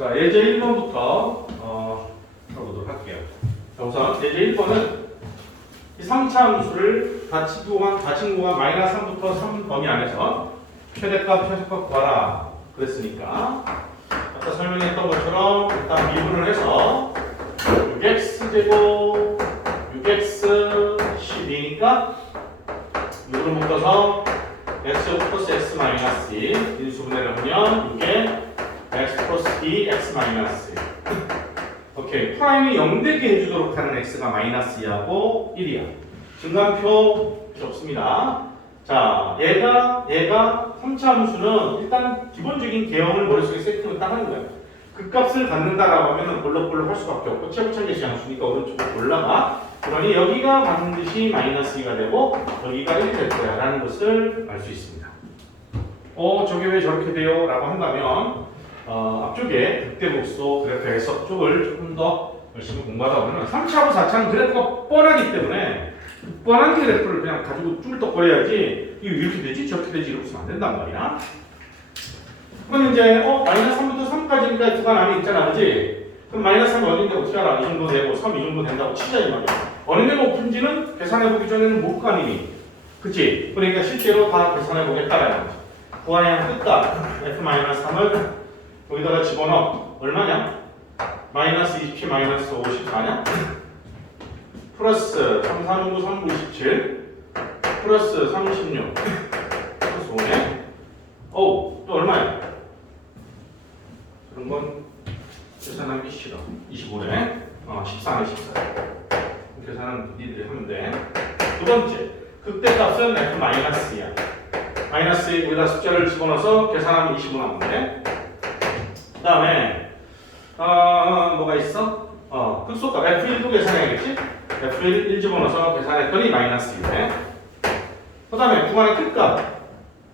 자, 예제 1번부터 가보도록 할게요. 자, 우선 예제 1번은 이 3차 함수를 가칭 구간 마이너스 3부터 3 범위 안에서 최대값, 최소값 구하라 그랬으니까 아까 설명했던 것처럼 일단 미분을 해서 6x제곱 6x 12니까 6을 묶어서 x 플러스 x 마이너스 2 인수분해를 하면 이게 x 플러스 2 x 마이너스 1. 오케이. 프라임이 0되게 해주도록 하는 x가 마이너스 2하고 1이야. 증간표 필요 없습니다. 자, 얘가 3차 함수는 일단 기본적인 개형을 머릿속에 세팅을 딱 하는 거야. 그 값을 갖는다라고 하면 볼록볼록 할 수밖에 없고 최고차계식 함수니까 오른쪽으로 올라가. 그러니 여기가 반드시 마이너스 2가 되고 여기가 1이 될 거야 라는 것을 알 수 있습니다. 저게 왜 저렇게 돼요? 라고 한다면 앞쪽에 극대복소 그래프 해석 쪽을 조금 더 열심히 공부하다 보면 3차하고 4차는 그래프가 뻔하기 때문에 뻔한 그래프를 그냥 가지고 쭈물떡거려야지 이거 이렇게 되지 저렇게 되지 이러고서 안 된단 말이야. 그럼 이제 마이너스 3부터 3까지니까 구간 안에 있잖아, 그지? 그럼 마이너스 3이 어딘데 어떻게 알아? 이 정도 되고 3 이 정도 된다고 치자 이 말이야. 어느 게 높은지는 계산해보기 전에는 못 가니니, 그치? 그러니까 실제로 다 계산해보겠다라는 거지. 구간의 끝값 f-3을 여기다가 집어넣어. 얼마냐? 마이너스 27 마이너스 54냐? 플러스 3, 4, 9, 3, 9, 27 플러스 36 플러스 5네. 또 얼마야? 그런 건 계산하기 싫어. 25네. 14네 14. 계산은 니들이 하면 돼. 두 번째, 극대값은 f-2야. 마이너스 2 여기다 숫자를 집어넣어서 계산하면 25 나오는데. 그 다음에 뭐가 있어? 극소값 f1도 계산해야겠지? f1 1 집어넣어서 계산했더니 마이너스 2네. 그 다음에 구간의 끝값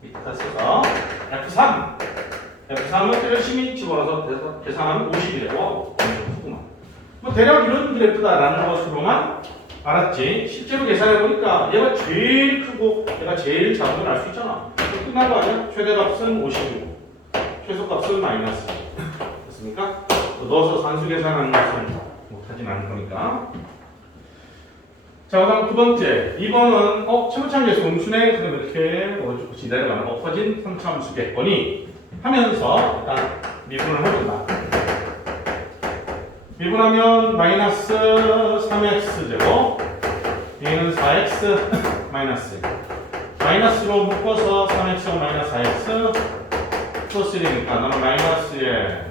이따 써서 f3을 열심히 집어넣어서 계산하면 50이 되고 엄청 크구만. 뭐 대략 이런 그래프다라는 것으로만 알았지. 실제로 계산해보니까 얘가 제일 크고 얘가 제일 작은 걸 알 수 있잖아. 끝난 거 아니야? 최대값은 50이고 최소값은 마이너스. 됐습니까? 넣어서 산수 계산하는 것은 못하진 않을 거니까. 자, 그 다음 두 번째. 2번은 최고차계수 음수네. 그다음에 이렇게 오른쪽부터 내려가는 엎어진 3차 함수겠거니 하면서 일단 미분을 해본다. 미분하면 마이너스 3x제곱 얘는 4x 마이너스 1. 마이너스로 묶어서 3x하고 마이너스 4x 플러스 1이니까 나는 마이너스에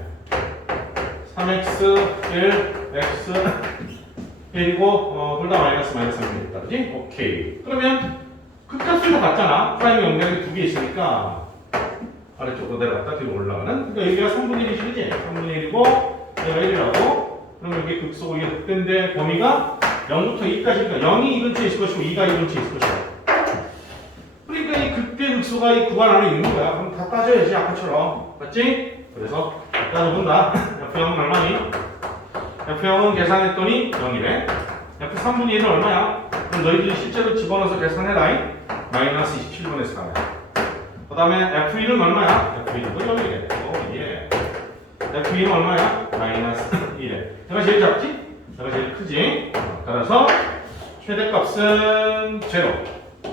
3x 1 x 1이고 둘 다 마이너스 마이너스 3이 되겠다. 그지? 오케이. 그러면 극값을 다 같잖아. 프라임이 0이 2개 있으니까 아래쪽으로 내려갔다 뒤로 올라가는. 그러니까 여기가 3분의 1이지, 그지? 3분의 1이고 얘가 1이라고. 그럼 여기 극소고 이게 극대인데 범위가 0부터 2까지니까 0이 이 근처에 있을 것이고 2가 이 근처에 있을 것이고. 그러니까 이 극대 극소가 이 구간 안에 있는 거야. 그럼 다 따져야지 아까처럼. 맞지? 그래서 따져본다. F0은 얼마니? F0은 계산했더니 0이래. F3분의 1은 얼마야? 그럼 너희들이 실제로 집어넣어서 계산해라. 마이너스 27분의 4야. 그 다음에 F1은 얼마야? F1은 0이래. 예. F2는 얼마야? 마이너스 1에. 얘가 제일 작지? 얘가 제일 크지? 따라서 최대값은 0,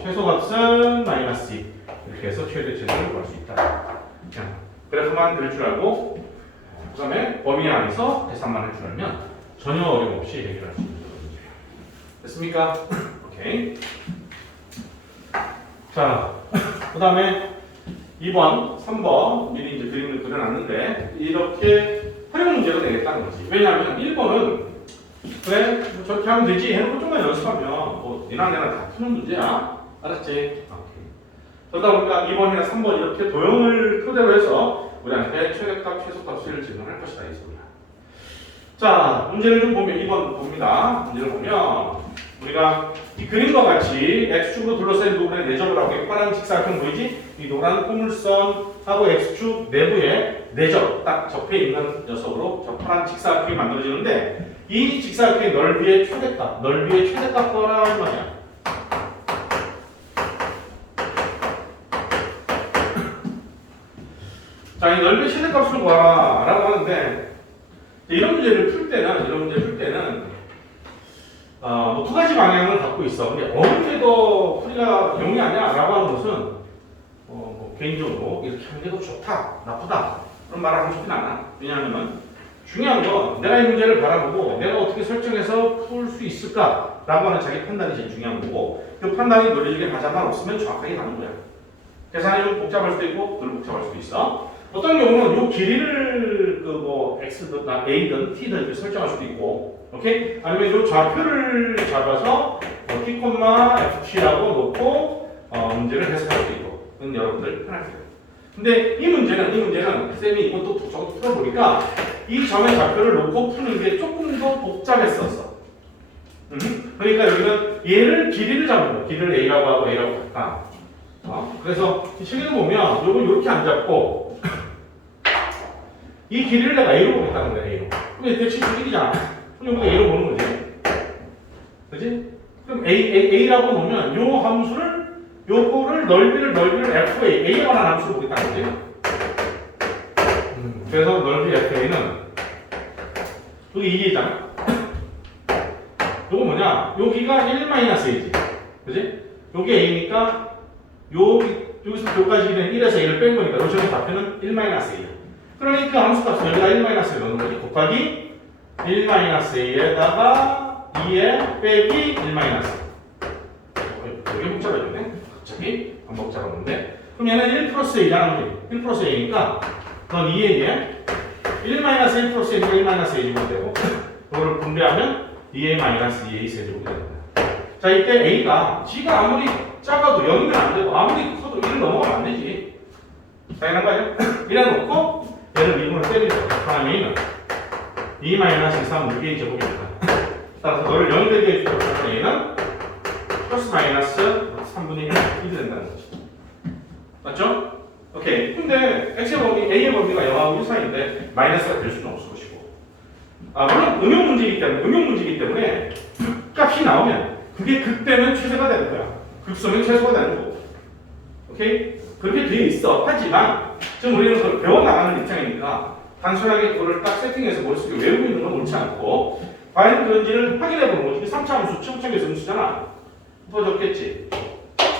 최소값은 마이너스 2. 이렇게 해서 최대 최소를 구할 수 있다. 그냥 그래프만 그릴 줄 알고 그 다음에 범위 안에서 계산만 할 줄 알면 전혀 어려움 없이 해결할 수 있는 문제예요. 됐습니까? 오케이. 자, 그 다음에 2번, 3번 미리 이제 그림을 그려놨는데 이렇게 활용 문제가 되겠다는 거지. 왜냐하면 1번은 그래 뭐 저렇게 하면 되지 해놓고 좀만 연습하면 니랑 내랑 다 푸는 문제야. 알았지? 오케이. 그러다 보니까 2번이나 3번 이렇게 도형을 토대로 해서 우리한테 최대값, 최소값을 질문할 것이다 이 소리야. 자, 문제를 좀 보면 2번 봅니다. 문제를 보면 우리가 이 그림과 같이 X축으로 둘러싸인 부분에 내접을 하고 이 파란 직사각형 보이지? 이 노란 포물선하고 X축 내부에 내접 딱 접해 있는 녀석으로 저 파란 직사각형이 만들어지는데 이 직사각형의 넓이의 최대값 구하라 이 말이야. 자, 이 넓이의 최대값을 구하라 라고 하는데 이런 문제를 풀 때는 두 가지 방향을 갖고 있어. 근데 어느 게 더 풀이가 용이하냐라고 하는 것은 뭐 개인적으로 이렇게 하는 게 더 좋다, 나쁘다 그런 말을 하고 싶진 않아. 왜냐하면 중요한 건 내가 이 문제를 바라보고 내가 어떻게 설정해서 풀 수 있을까라고 하는 자기 판단이 제일 중요한 거고 그 판단이 노려지게 가자만 없으면 정확하게 가는 거야. 계산이 좀 복잡할 수도 있고 덜 복잡할 수도 있어. 어떤 경우는 이 길이를 뭐 x든 a든 t든 이렇게 설정할 수도 있고, 오케이? 아니면 이 좌표를 잡아서 t, ft라고 놓고 문제를 해석할 수도 있고, 그건 여러분들 편할 거예요. 근데 이 문제는 쌤이 이것도 저것도 풀어보니까 이 점의 좌표를 놓고 푸는 게 조금 더 복잡했었어. 그러니까 여기는 얘를 길이를 잡는 거야. 길이를 a라고 하고 a라고 할까. 그래서 실기를 보면 요걸 이렇게 안 잡고 이 길이를 내가 a로 보겠다는 거야. a로. 그럼 대칭 1이잖아. 그럼 여기가 a로 보는 거지. 그지? 그럼 a라고 놓으면 요 함수를 요거를 넓이를 fa, a에 관한 함수로 보겠다는 거지. 그래서 넓이 fa는 여기 2잖아. 요거 뭐냐? 여기가 1-a지. 그지? 요게 a니까 여기서 여기까지 기는 1에서 a를 뺀 거니까 요점의 좌표는 1-a야. 그러니까 그 함수 값은 여기다 1-a를 넣는 거지. 곱하기 1-a에다가 2에 빼기 1-. 되게 복잡해졌네. 갑자기 안 복잡한데. 그럼 얘는 1 플러스 a잖아. 1 플러스 a니까 넌 2에 1 플러스 a니까 1 a제곱 되고 그거를 분배하면 2a 마이너스 2a 세제곱이 됩니다. 자, 이때 a가 g가 아무리 작아도 0이면 안 되고 아무리 커도 1을 넘어가면 안 되지. 당연한 거 아니야? 이래 놓고 얘를 미분을 때리죠. 그럼 a는 2 마이너스 3, 6a 제곱입니다. 따라서 너를 0이 되게 해주고 a는 플러스 마이너스 3분의 1이 된다는 거지. 맞죠? 오케이. 근데 x의 범위, a의 범위가 0하고 1 사이인데 마이너스가 될 수는 없을 것이고. 물론 응용 문제이기 때문에 값이 나오면 그게 극되면 최대가 되는 거야. 극소면 최소가 되는 거고. 오케이? 그렇게 되어 있어. 하지만 지금 우리는 그걸 배워나가는 입장이니까 단순하게 그거를 딱 세팅해서 머릿속에 외우고 있는 건 옳지 않고 과연 그런지를 확인해보는 거지. 3차 함수, 최고점에서 함수잖아. 풀어줬겠지.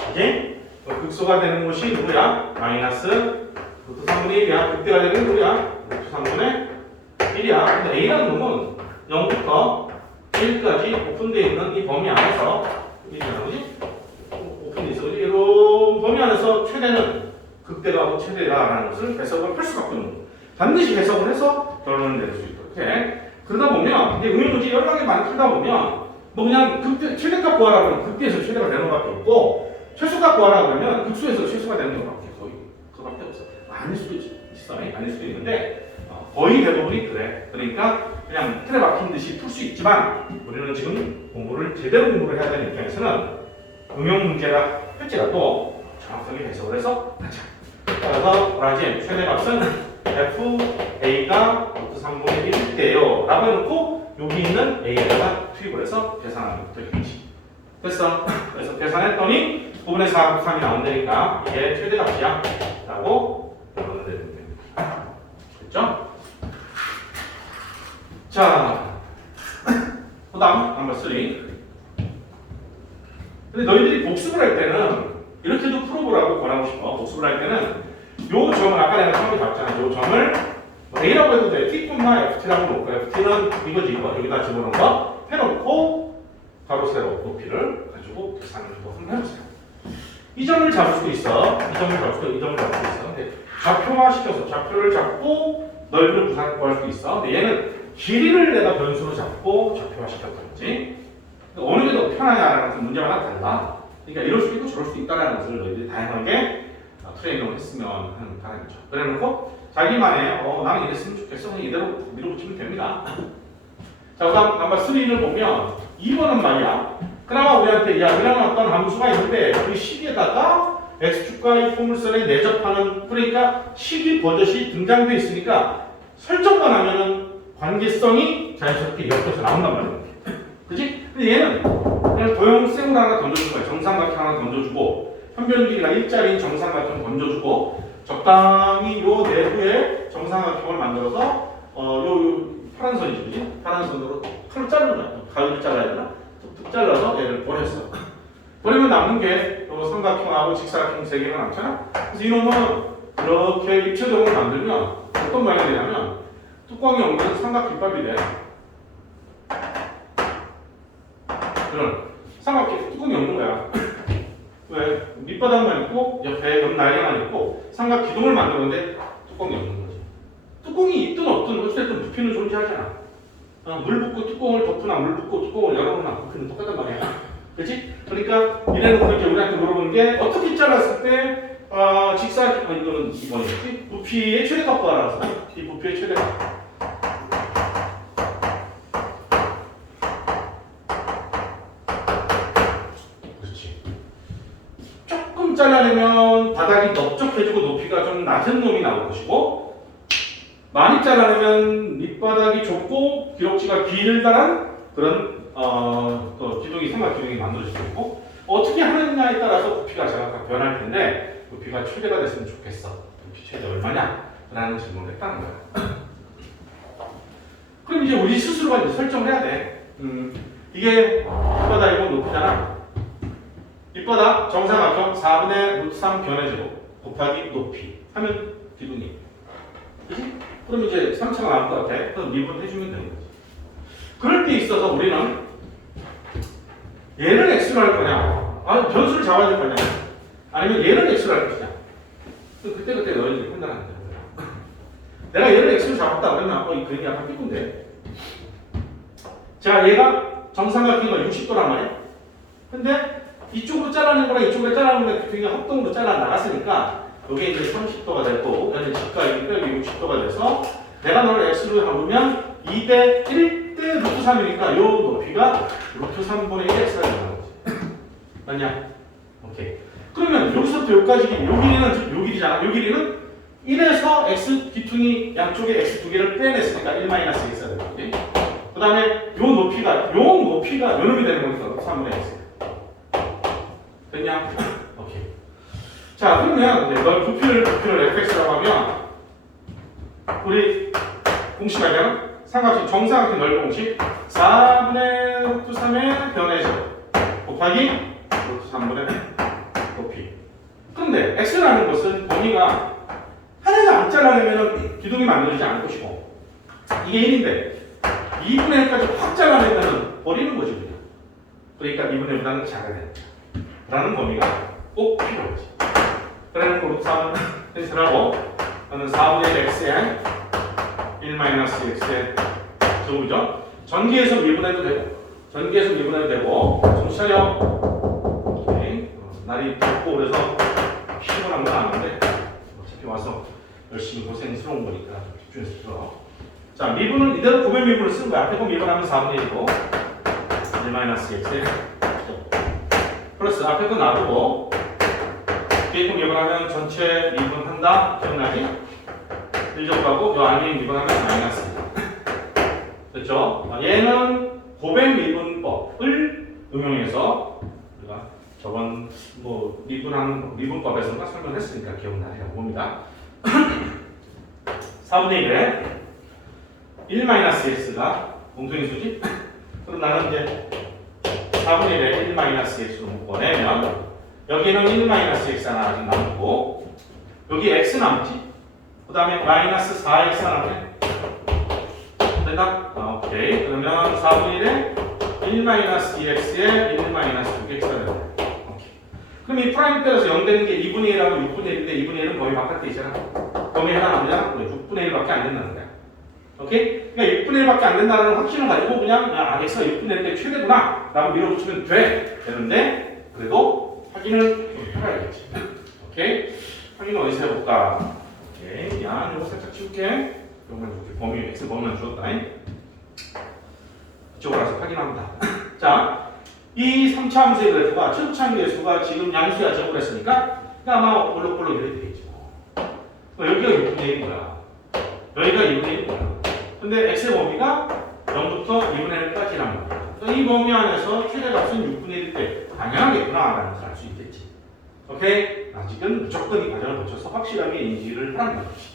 그지? 극소가 되는 것이 누구야? 마이너스 루트 3분의 1이야. 극대가 되는 누구야? 루트 3분의 1이야. 근데 a라는 놈은 0부터 1까지 오픈되어 있는 이 범위 안에서 이잖아, 그지? 오픈되어 있어, 그지? 이런 범위 안에서 최대는 극대가고 최대다라는 것을 해석을 할 수밖에 없는 거야. 반드시 해석을 해서 결론을 내릴 수 있도록 해. 그러다 보면 이제 응용문제 여러 개 많이 풀다 보면 뭐 그냥 극대, 최대값 구하라 그러면 극대에서 최대가 되는 것밖에 없고 최소값 구하라 그러면 극소에서 최소가 되는 것밖에 거의 그밖에 없어. 아닐 수도 있어, 아닐 수도 있는데 거의 대부분이 그래. 그러니까 그냥 틀에 박힌 듯이 풀 수 있지만 우리는 지금 제대로 공부를 해야 되는 입장에서는 응용 문제라 할지라도 정확하게 해석을 해서 하자. 따라서 뭐라지? 최대값은 fa가 루트 3분의 1대요 라고 해놓고 여기 있는 a에다가 투입을 해서 계산하면 되겠지. 됐어. 그래서 계산했더니 9분의 4 곱하기 3이 나온다니까 이게 최대값이야 라고 결론을 내리면 됩니다. 됐죠? 자, 그 다음 넘버 3. 근데 너희들이 복습을 할 때는 이렇게도 풀어보라고 권하고 싶어. 복습을 할 때는 요 점을 아까 내가 처음에 봤잖아. 요 점을 a라고 해도 돼. t, ft라고 놓고 ft는 이거지 이거. 여기다 집어넣은 거 해놓고 가로 세로 높이를 가지고 계산을 한번 해보세요. 이 점을 잡을 수도 있어. 이 점을 잡을 수도 있어. 근데 좌표화 시켜서 좌표를 잡고 넓이를 구할 수도 있어. 근데 얘는 길이를 내가 변수로 잡고 좌표화 시켰던지 어느 게 더 편하냐라는 것은 문제마다 달라. 그러니까 이럴 수도 있고 저럴 수도 있다는 것을 너희들이 다양하게 트레이닝을 했으면 하는 바람이죠. 그래놓고 자기만의 나는 이랬으면 좋겠어. 그냥 이대로 밀어붙이면 됩니다. 자, 그 다음 넘버 3를 보면 2번은 말이야. 그나마 우리한테 그나마 어떤 함수가 있는데 그 식에다가 x축과 이 포물선에 내접하는 그러니까 식이 버젓이 등장되어 있으니까 설정만 하면은 관계성이 자연스럽게 엮여서 나온단 말이야. 그치? 근데 얘는 그냥 도형쌤을 하나 던져준 거야. 정삼각형 하나 던져주고 편변 길이가 일자리인 정삼각형 던져주고 적당히 요 내부에 정삼각형을 만들어서 요 파란 선이지, 그지? 파란 선으로 칼로 자르는 거야. 가위를 잘라야 되나? 툭툭 잘라서 얘를 보냈어. 보내면 남는 게 삼각형하고 직사각형 세 개가 남잖아? 그래서 이놈은 이렇게 입체적으로 만들면 어떤 모양이 되냐면 뚜껑이 없는 삼각김밥이 돼. 그런 삼각김 뚜껑이 없는 거야. 왜? 밑바닥만 있고 옆에 옆 날개만 있고 삼각 기둥을 만드는데 뚜껑이 없는 거지. 뚜껑이 있든 없든 어쨌든 부피는 존재하잖아. 물 붓고 뚜껑을 덮으나 물 붓고 뚜껑을 열어보나 부피는 똑같단 말이야. 그렇지? 그러니까 이래놓고 이렇게 우리한테 물어보는 게 어떻게 잘랐을 때 직사각형 이거는 이번이겠지? 부피의 최대값 알아서 이 부피의 최대값. 잘라내면 바닥이 넓적해지고 높이가 좀 낮은 놈이 나올 것이고 많이 잘라내면 밑바닥이 좁고 기럭지가 길다란 그런 기둥이 삼각 기둥이 만들어질 수 있고 어떻게 하느냐에 따라서 부피가 제각각 변할 텐데 부피가 최대가 됐으면 좋겠어. 부피 최대 얼마냐? 라는 질문을 했다는 거야. 그럼 이제 우리 스스로가 이제 설정을 해야 돼. 이게 밑바닥이고 높이잖아. 밑바닥 정사각형 4분의 루트 3 변해제곱 곱하기 높이 하면 기둥이 그치? 그럼 이제 3차가 나올 것 같아. 그럼 미분해주면 되는 거지. 그럴 때 있어서 우리는 얘를 x로 할 거냐 변수를 잡아야 될 거냐 아니면 얘를 x로 할 거냐 그때 너희들이 판단하면 되는 거야. 내가 얘를 x로 잡았다 그러면 이 그림이 약간 삐꾼데 자 얘가 정삼각형이 60도란 말이야. 근데 이쪽으로 잘라낸 거랑 이쪽으로 잘라낸 거랑 그게 합동으로 잘라 나갔으니까 여기에 이제 30도가 되고 얘는 직각이니까 여기 60도가 돼서 내가 너를 x로 잡으면 2대 1대 루트 3이니까 요 높이가 루트 3분의 1 x가 되는 거지. 맞냐? 오케이. 그러면 여기서부터 여기까지 요 길이는 요 길이잖아. 요 길이는 1에서 x 기퉁이 양쪽에 x 두 개를 빼냈으니까 1-x가 되는 거지. 그 다음에 요 높이가 요 놈이 되는 거니까 루트 3분의 x. 됐냐? 오케이. 자, 그러면 이제 널 부피를 fx라고 하면 우리 공식 알잖아? 삼각형 정사각형 넓이 공식 4분의 루트 3의 변해제곱 곱하기 루트 3분의 높이. 근데 x라는 것은 범위가 하나가 안 잘라내면 기둥이 만들어지지 않을 것이고 이게 1인데 2분의 1까지 확 잘라내면 버리는 거지 그냥. 그러니까 2분의 1보다는 작아야 된다. 라는 범위가 꼭 필요하지. 그래서 루트 3은 펜슬하고 저는 4분의 1 x에 1-x의 제곱이죠. 전기에서 미분해도 되고 전기에서 미분해도 되고 정신 차려. 오케이. 날이 덥고 그래서 피곤한 건 아는데 어차피 와서 열심히 고생스러운 거니까 집중해서 들어. 자, 미분은 이대로 구별 미분을 쓴 거야. 앞에 거 미분하면 4분의 1이고 1-x의 플러스 앞에 거 놔두고 뒤에 거 미분하면 전체 미분한다. 기억나지? 1제곱하고 요 안에 미분하면 마이너스입니다. 됐죠? 얘는 고백 미분법을 응용해서 우리가 저번 미분법에서가 설명했으니까 기억나리라고 봅니다. 4분의 1에 1-x가 공통인수지? 그럼 나는 이제 4분의 1에 1-x로 묶어내면 여기는 1-x 하나 아직 남고 여기 x 남지? 그 다음에 마이너스 4x 남네? 된다? 오케이. 그러면 4분의 1에 1-2x에 1-2x가 된다. 오케이. 그럼 이 프라임 때려서 0 되는 게 2분의 1하고 6분의 1인데 2분의 1은 범위 바깥에 있잖아. 범위 하나 남잖아? 6분의 1밖에 안 된다는 거야. 오케이? 그러니까 6분의 1밖에 안 된다는 확신을 가지고 그냥 x가 6분의 1때 최대구나 라고 밀어붙이면 되는데 그래도 확인을 해봐야겠지. 오케이? 확인을 어디서 해볼까? 오케이. 야, 이거 살짝 치울게. 범위, x 범위만 주었다. 이쪽으로 가서 확인합니다. 자, 이 3차 함수의 그래프가 최소차항 계수가 지금 양수야 제곱을 했으니까 아마 볼록볼록 이렇게 되겠지. 여기가 6분의 1인 거야. 여기가 2분의 1인 거야. 근데 x의 범위가 0부터 2분의 1까지란 말이야. 이 범위 안에서 최대값은 6분의 1일 때 당연하겠구나 라는 것을 알 수 있겠지. 오케이? 아직은 무조건 이 과정을 거쳐서 확실하게 인지를 하는 거지.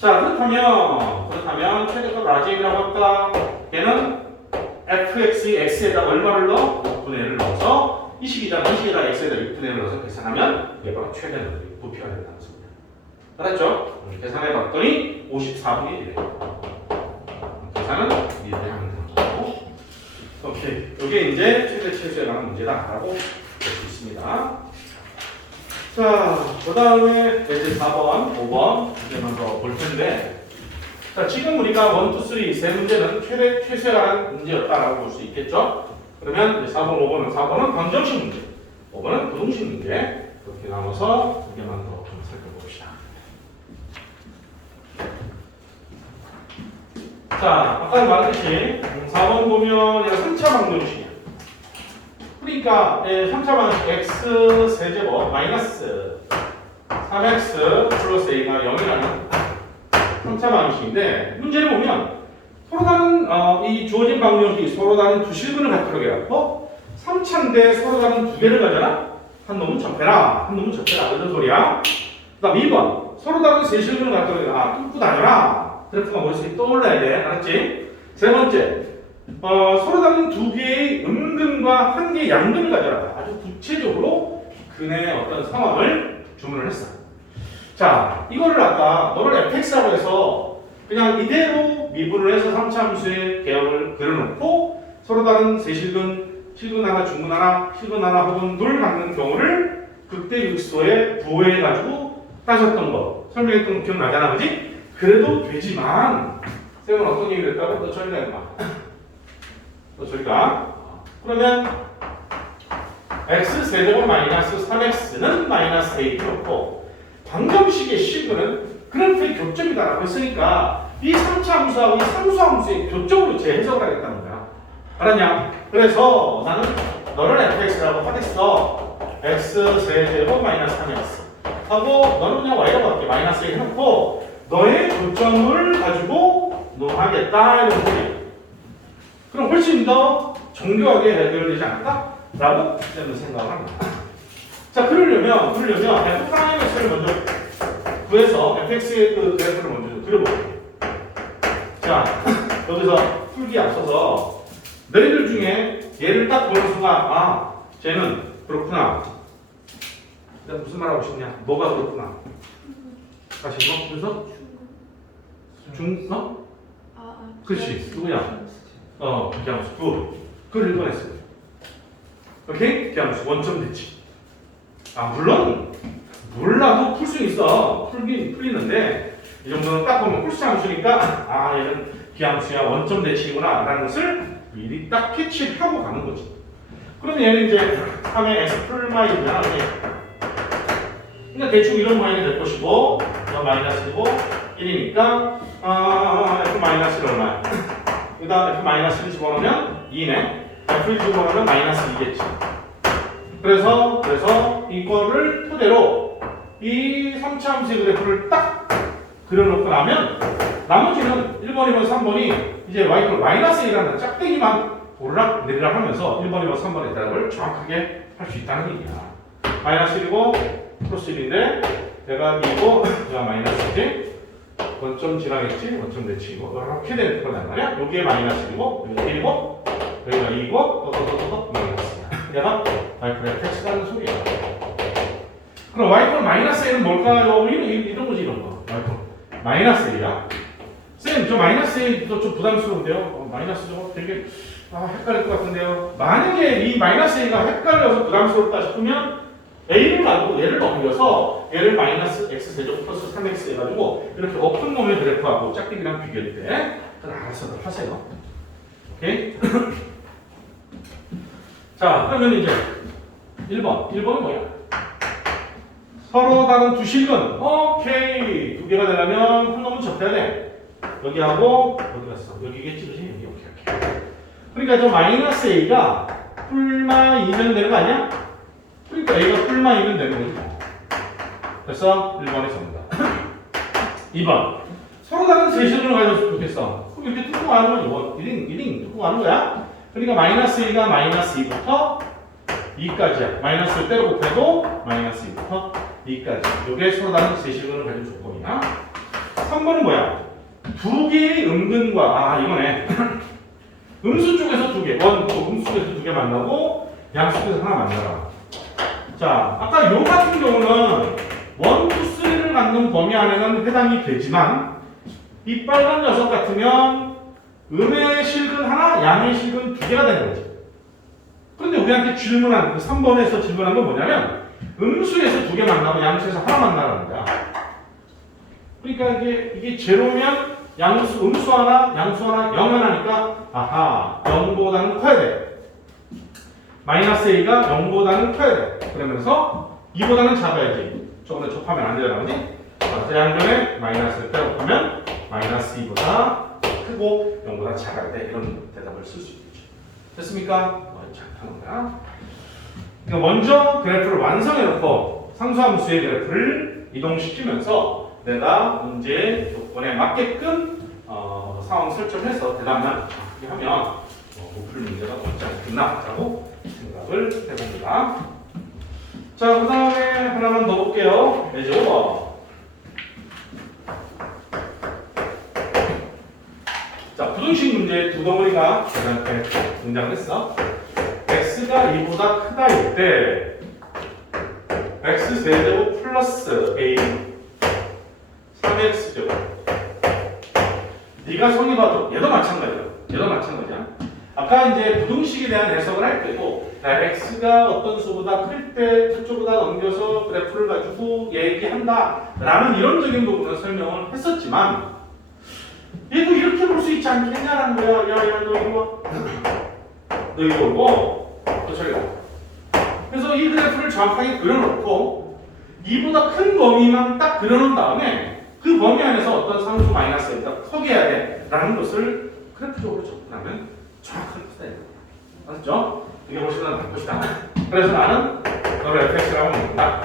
자, 그렇다면 최대값 라지이라고 할까? 얘는 fx의 x에다 얼마를 넣어? 6분의 1을 넣어서 이 식이잖아. 이 식에다 x에다 6분의 1을 넣어서 계산하면 얘가 최대는 부피가 된다는 겁니다. 알았죠? 계산해 봤더니 54분의 1이에요. 계산은 이렇게 하면 되는 거고. 오케이. 이게 이제 최대 최소에 관한 문제다라고 볼 수 있습니다. 자, 그 다음에 이제 4번, 5번 문제만 더 볼 텐데, 자, 지금 우리가 1, 2, 3 세 문제는 최대 최소에 관한 문제였다라고 볼 수 있겠죠? 그러면 이제 4번, 4번은 방정식 문제, 5번은 부동식 문제, 그렇게 나눠서 두 개만 더 좀 살펴봅시다. 자, 아까 말했듯이 4번 보면 3차 방정식이야. 그러니까 3차 방정식 x 세제곱 마이너스 3x 플러스 a가 0이라는 3차 방정식인데, 문제를 보면 서로 다른 이 주어진 방정식이 서로 다른 두 실근을 갖도록 해갖고 3차인데 서로 다른 두 개를 가잖아. 한 놈은 접해라, 한 놈은 접해라, 이런 소리야. 그 다음 2번 서로 다른 세 실근을 갖도록 해라. 뚫고 다녀라. 그래프가 머릿속에 떠올라야 돼. 알았지? 세 번째, 서로 다른 두 개의 음근과 한 개의 양근을 가져라. 아주 구체적으로 근의 어떤 상황을 주문을 했어. 자, 이거를 아까 너를 fx라고 해서 그냥 이대로 미분을 해서 3차 함수의 개형을 그려놓고 서로 다른 세 실근, 실근 하나, 중근 하나, 실근 하나 혹은 둘 갖는 경우를 극대극소에 부호해가지고 따졌던 거 설명했던 거 기억나잖아, 그지? 그래도 되지만 쌤은 어떤 얘기를 했다고? 너 저리가 임마. 너 저리가. 그러면 x 세제곱 마이너스 3x는 마이너스 a 그렇고 방정식의 식은 그래프의 교점이다라고 했으니까 이 3차 함수하고 이 상수 함수의 교점으로 재해석을 하겠다는 거야. 알았냐? 그래서 나는 너를 fx라고 하겠어. x 세제곱 마이너스 3x 하고 너는 그냥 y라고 할게. 마이너스 a 해놓고 너의 교점을 가지고 논하겠다 이런 소리. 그럼 훨씬 더 정교하게 해결되지 않을까? 라고 저는 생각을 합니다. 자, 그러려면 f'(x를 먼저 구해서 fx의 그 그래프를 먼저 그려볼게요. 자, 여기서 풀기 앞서서 너희들 중에 얘를 딱 보는 순간 아, 쟤는 그렇구나. 내가 무슨 말 하고 싶냐? 뭐가 그렇구나. 다시 뭐? 그래서 그렇지. 누구냐? 기함수. 그걸 읽어냈어요. 오케이? 기함수 원점 됐지. 물론 몰라도 풀 수 있어. 풀리는데 이 정도는 딱 보면 홀수 함수니까 얘는 기함수야, 원점 대칭이구나 라는 것을 미리 딱 캐치하고 가는 거지. 그러면 얘는 이제 3의 x 풀마이잖아. 그러니까 대충 이런 모양이 될 것이고 이거 마이너스이고 1이니까 f 마이너스는 얼마야? 여기다 f 마이너스를 집어넣으면 2네. f를 집어넣으면 마이너스 2겠지. 그래서 이거를 토대로 이 3차 함수의 그래프를 딱 그려놓고 나면 나머지는 1번이면 3번이 이제 y를 마이너스 1이라는 짝대기만 오르락 내리락 하면서 1번이면 3번의 대답을 정확하게 할 수 있다는 얘기야. 마이너스 1이고 플러스 1인데 내가 2고 내가 마이너스지. 원점 지나겠지? 원점 대칭이고 이렇게 되는 거란 말이야. 여기에 마이너스 1이고 여기가 1이고 여기가 2이고 또 마이너스야. 얘가 y프레 x라는 소리야. 그럼 y프레 마이너스 1은 뭘까요? 이런 거지 이런 거. y프레 마이너스 1이야. 쌤, 저 마이너스 1도 좀 부담스러운데요? 마이너스 저거 되게 헷갈릴 것 같은데요? 만약에 이 마이너스 1가 헷갈려서 부담스럽다 싶으면 a를 가지고 얘를 넘겨서 얘를 마이너스 x세제곱 플러스 3x 해가지고 이렇게 엎은 놈의 그래프하고 짝대기랑 비교할 때 알아서 하세요. 오케이? 자, 그러면 이제 1번은 뭐야? 서로 다른 두 실근. 오케이. 두 개가 되려면 한 놈은 접해야 돼. 여기하고 어디 갔어? 여기겠지, 그지? 여기, 오케이. 그러니까 저 마이너스 a가 뿔마 2면 되는 거 아니야? 그러니까 a가 뿔마 2면 되는 거지. 그래서 1번이 정답. 2번. 서로 다른 세 실근을 가졌으면 좋겠어. 그럼 이렇게 뚫고 가는 거지. 1인 뚫고 가는 거야. 그러니까 마이너스 1가 마이너스 2부터 2까지야. 마이너스를 때려 곱해도 마이너스 2부터 2까지. 이게 서로 다른 세 실근을 가진 조건이야. 3번은 뭐야? 두 개의 음근과, 이거네. 음수 쪽에서 두 개, 음수 쪽에서 두 개 만나고, 양수 쪽에서 하나 만나라. 자, 아까 요 같은 경우는 1, 2, 3를 갖는 범위 안에는 해당이 되지만, 이 빨간 녀석 같으면, 음의 실근 하나, 양의 실근 두 개가 되는 거지. 그런데 우리한테 질문한, 3번에서 질문한 건 뭐냐면, 음수에서 두 개 만나고 양수에서 하나 만나라는 거야. 그러니까 이게 제로면 음수 하나, 양수 하나, 0은 하니까, 0보다는 커야 돼. 마이너스 A가 0보다는 커야 돼. 그러면서 2보다는 작아야지. 저거는 접하면 안 되잖아, 그지? 그래서 양변에 마이너스를 빼고하면 마이너스 2보다 크고 0보다 작아야 돼. 이런 대답을 쓸 수 있겠죠. 됐습니까? 잘 하는 거야. 그러니까 먼저 그래프를 완성해놓고 상수함수의 그래프를 이동시키면서 내가 문제 조건에 맞게끔 상황 설정해서 대답만 정확하게 하면 못 풀 문제가 없지 않겠나라고 생각을 해봅니다. 자, 그 다음에 하나만 더 볼게요. 예제 오버. 자, 부등식 문제 두 덩어리가 이렇게 등장을 했어. x가 2보다 크다일 때 x 세제곱 플러스 a 3x 제곱. 네가 손이 봐도 얘도 마찬가지야. 얘도 마찬가지야. 아까 이제 부등식에 대한 해석을 할 때도 x가 어떤 수보다 클 때 저쪽보다 넘겨서 그래프를 가지고 얘기한다 라는 이론적인 부분을 설명을 했었지만 얘도 이렇게 볼 수 있지 않겠냐라는 거야. 야, 너 이리 와. 너 이리 오고 너 저리 가. 그래서 이 그래프를 정확하게 그려놓고 2보다 큰 범위만 딱 그려놓은 다음에 그 범위 안에서 어떤 상수 마이너스가 커게해야 돼 라는 것을 그래프적으로 접근하면 정확하게 써야 돼. 맞죠? 이게 보시면 될 것이다. 그래서 나는 너를 fx라고 놓는다.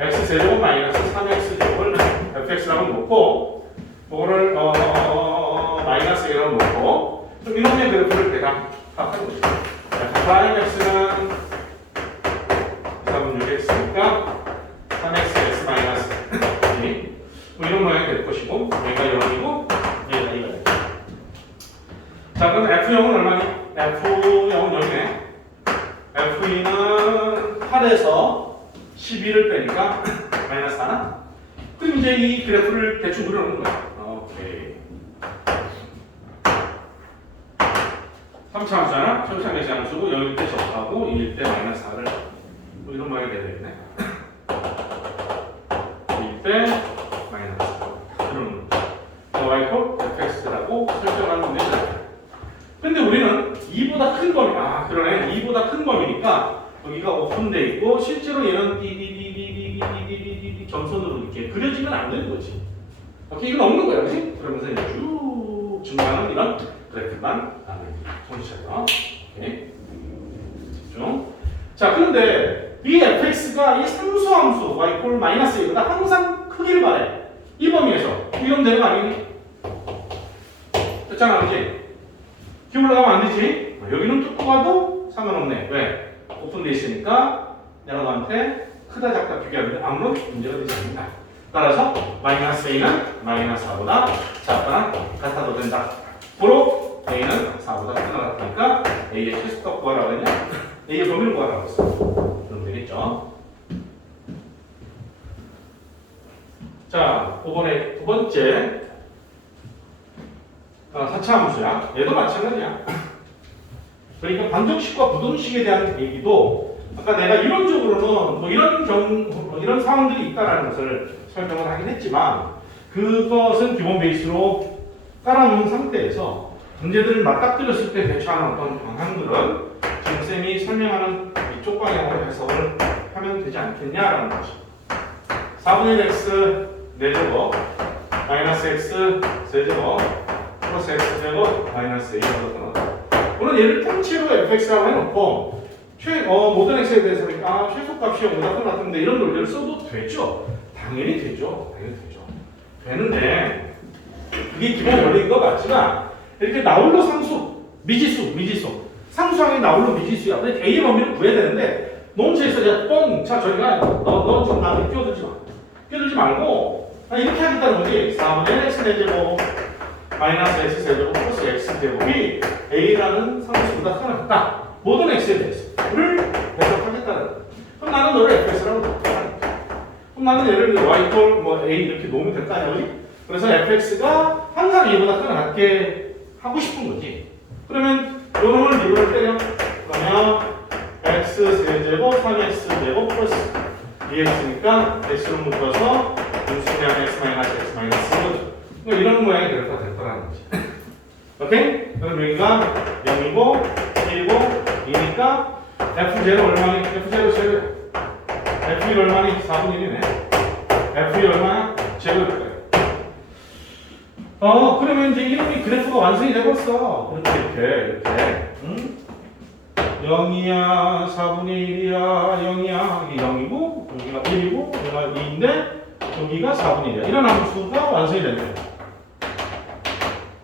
x 세제곱 마이너스 3x 제곱을 fx라고 놓고 그거를 마이너스 1라고 놓고 좀 이놈의 그래프를 내가 파악하는 거죠. prime x는 4분 6x니까 3x x 마이너스 이런 모양이 될 것이고 얘가 0이고 얘가 2가 될 거야. 자, 그럼 F0은 얼마니? F0은 여기네. F2는 8에서 12를 빼니까 마이너스 하나. 그럼 이제 이 그래프를 대충 그려놓는 거야. 오케이. 3차 함수잖아. 초창에서 함수고 0일 때 접하고 2일 때 마이너스 4를 뭐 이런 모양이 되겠네. 2일 때 마이너스 4. 그러는 거야. y콜 fx라고 설정하는 문제잖아. 근데 우리는 2보다 큰 범위, 그러네. 2보다 큰 범위니까 여기가 오픈되어 있고 실제로 얘는 점선으로 이렇게 그려지면 안 되는 거지. 오케이, 이건 없는 거야, 그렇지? 그러면서 이제 쭉 증가하는 이런 그래프만 정신 차려. 오케이, 집중. 자, 그런데 이 fx가 이 상수함수 y꼴 마이너스 1보다 항상 크기를 바래. 이 범위에서 이러면 되는 거 아니니? 됐잖아, 그렇지? 기 올라가면 안 되지? 여기는 뚫고 가도 상관없네. 왜? 오픈되어 있으니까 내가 너한테 크다 작다 비교하는데 아무런 문제가 되지 않는다. 따라서 마이너스 a는 마이너스 4보다 작거나 같아도 된다. 고로 a는 4보다 크거나 같으니까 a의 최소값 구하라고 했냐? a의 범위를 구하라고 했어. 그럼 되겠죠? 자, 5번의 두 번째 4차 함수야. 얘도 마찬가지야. 그러니까 방정식과 부등식에 대한 얘기도 아까 내가 이론적으로는 뭐 이런 상황들이 있다라는 것을 설명을 하긴 했지만 그것은 기본 베이스로 깔아놓은 상태에서 문제들을 맞닥뜨렸을 때 대처하는 어떤 방향들은 지금 쌤이 설명하는 이쪽 방향으로 해석을 하면 되지 않겠냐라는 거죠. 4분의 1 x 4제곱 마이너스 x 세제곱 플러스 x제곱 마이너스 2라고 나왔다. 물론 얘를 통째로 fx라고 해놓고 모든 x에 대해서 최소값이 0보다 큰 것 같은데 이런 논리를 써도 되죠? 당연히 되죠. 당연히 되죠. 되는데 그게 기본 원리인 것 같지만 이렇게 나홀로 상수, 미지수 상수항이 나홀로 미지수야. 근데 a의 범위를 구해야 되는데 논체에서 자 저리가 너 좀 나한테 끼어들지 마. 끼어들지 말고 이렇게 하겠다는 거지. 4분의 x 제곱 마이너스 x 제곱 플러스 x 제곱이 a라는 상수보다 크다. 모든 x에 대해서를 해석하겠다는 거야. 그럼 나는 너를 fx라고 놓고 그럼 나는 예를 들어 y 뭐 a 이렇게 놓으면 될 거 아니야, 그지? 그래서 fx가 항상 a보다 크게 하고 싶은 거지. 그러면 요 놈을 미분을 때려. 그러면 x 세제곱 3x 제곱 플러스 2x니까 x로 묶어서 분수량 x 마이너스 x 마이너스 이런 모양이 될 거라는 거지. 오케이? 그럼 여기가 0이고 1이고 2니까 f0 얼마니? f0 제곱 f1 얼마니? 4분의 1이네. f2 얼마야? 제곱일 거야. 그러면 이제 이름이 그래프가 완성이 되었어. 이렇게. 응? 0이야, 4분의 1이야, 0이야. 이게 0이고, 여기가 1이고, 여기가 2인데, 여기가 4분의 1이야. 이런 함수가 완성이 된다.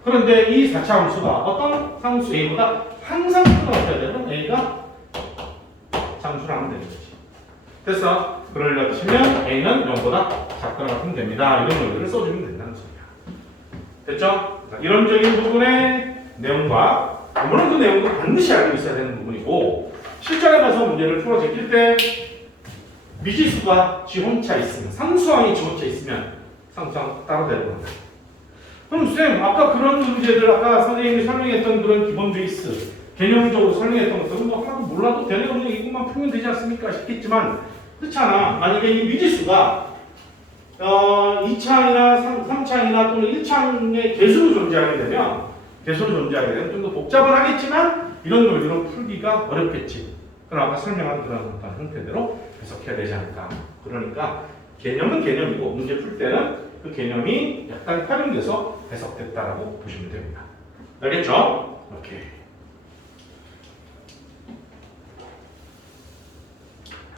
그런데 이 4차 함수가 어떤 상수 A보다 항상 크게 되면 A가 잠수를 하면 되는 거지. 됐어? 그러려 치면 A는 0보다 작거나 같으면 됩니다. 이런 논리를 써주면 된다는 소리야. 됐죠? 이론적인 부분의 내용과 물론 그 내용도 반드시 알고 있어야 되는 부분이고 실전에 가서 문제를 풀어 제낄 때 미지수가 지 혼자 있으면 상수항이 지 혼자 있으면 상수항 따로 되는 그럼 쌤 아까 그런 문제들 아까 선생님이 설명했던 그런 기본 베이스 개념적으로 설명했던 것들은 뭐 하나도 몰라도 되는 그냥 이것만 풀면 되지 않습니까 싶겠지만 그렇지 않아. 만약에 이 미지수가 2창이나 3창이나 또는 1창의 개수로 존재하게 되면 좀 더 복잡은 하겠지만 이런 논리로 풀기가 어렵겠지. 그럼 아까 설명한 그런 어떤 형태대로 해석해야 되지 않을까. 그러니까 개념은 개념이고 문제 풀 때는 그 개념이 약간 활용돼서 해석됐다라고 보시면 됩니다. 알겠죠? 오케이.